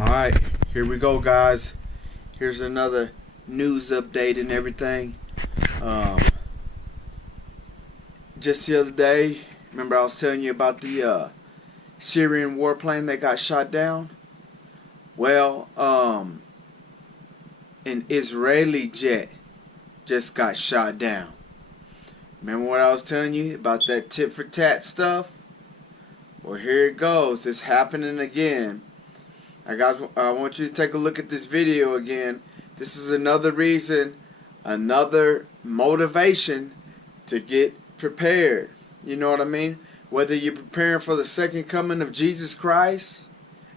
Alright, here we go, guys. Here's another news update and everything. Just the other day, remember I was telling you about the Syrian warplane that got shot down? Well, an Israeli jet just got shot down. Remember what I was telling you about that tit for tat stuff? Well, here it goes. It's happening again. Now, guys, I want you to take a look at this video again. This is another reason, another motivation to get prepared. You know what I mean? Whether you're preparing for the second coming of Jesus Christ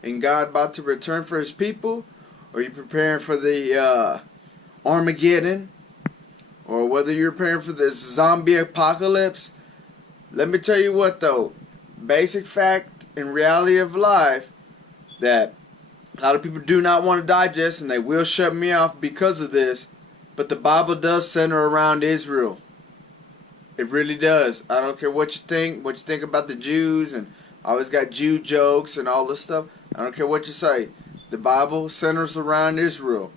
and God about to return for His people, or you're preparing for the Armageddon, or whether you're preparing for the zombie apocalypse. Let me tell you what, though. Basic fact and reality of life that a lot of people do not want to digest, and they will shut me off because of this, but the Bible does center around Israel. It really does. I don't care what you think about the Jews, and I always got Jew jokes and all this stuff. I don't care what you say. The Bible centers around Israel.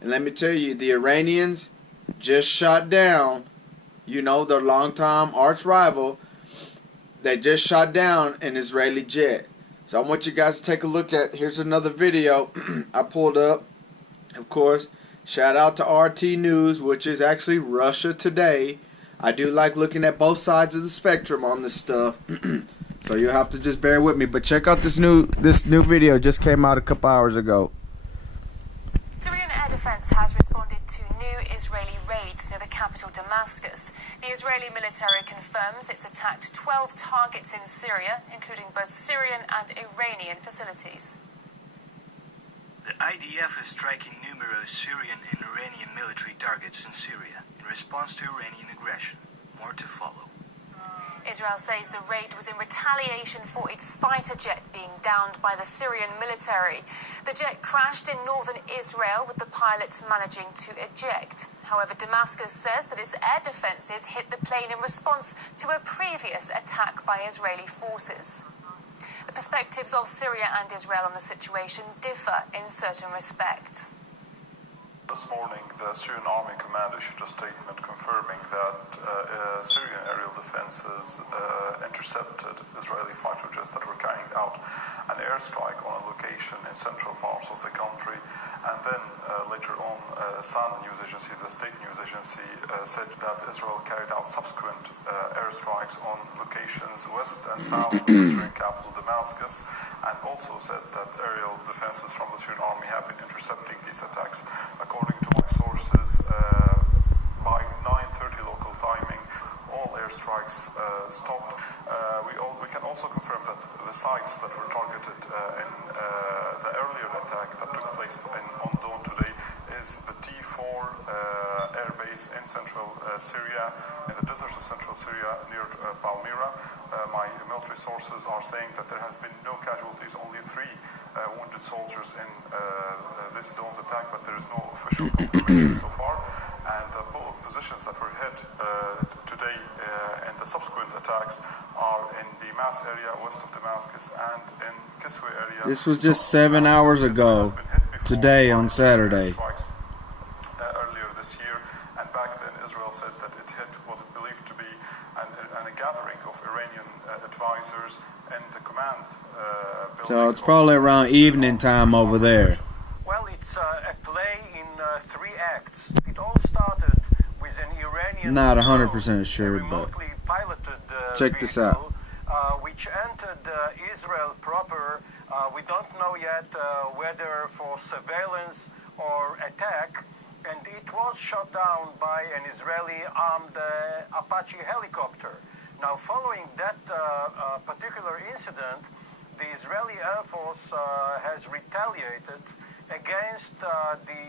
And let me tell you, the Iranians just shot down, you know, their longtime arch rival. They just shot down an Israeli jet. So I want you guys to take a look at, here's another video I pulled up. Of course, shout out to RT News, which is actually Russia Today. I do like looking at both sides of the spectrum on this stuff. So you'll have to just bear with me. But check out this new video, just came out a couple hours ago. Syrian air defense has responded to new Israeli raids near the capital Damascus. The Israeli military confirms it's attacked 12 targets in Syria, including both Syrian and Iranian facilities. The IDF is striking numerous Syrian and Iranian military targets in Syria in response to Iranian aggression. More to follow. Israel says the raid was in retaliation for its fighter jet being downed by the Syrian military. The jet crashed in northern Israel, with the pilots managing to eject. However, Damascus says that its air defenses hit the plane in response to a previous attack by Israeli forces. The perspectives of Syria and Israel on the situation differ in certain respects. This morning, the Syrian Army Command issued a statement confirming that Syrian aerial defenses intercepted Israeli fighter jets that were carrying out an airstrike on a location in central parts of the country. And then later on, SANA news agency, the state news agency, said that Israel carried out subsequent airstrikes on locations west and south of the Syrian capital Damascus, and also said that aerial defenses from the Syrian army have been intercepting these attacks. According to my sources, by 9:30 local timing, all airstrikes stopped. We can also confirm that the sites that were targeted in the earlier attack that took place on dawn today is the T4 air base in central Syria, in the deserts of central Syria near Palmyra. My military sources are saying that there has been no casualties, only 3 wounded soldiers in this dawn's attack, but there is no official confirmation so far. And the positions that were hit today and the subsequent attacks are in the Mass area west of Damascus and in Kiswe area. This was just 7 hours ago, today on Saturday. Earlier this year, and back then Israel said that it hit what it believed to be a gathering of Iranian advisors in the command building. So it's probably around evening time over there. Well, it's a play in 3 acts. It all started with an Iranian Not 100% sure, but remotely piloted check this vehicle, out. which entered Israel proper. We don't know yet whether for surveillance or attack, and it was shot down by an Israeli armed Apache helicopter. Now, following that particular incident, the Israeli Air Force has retaliated against the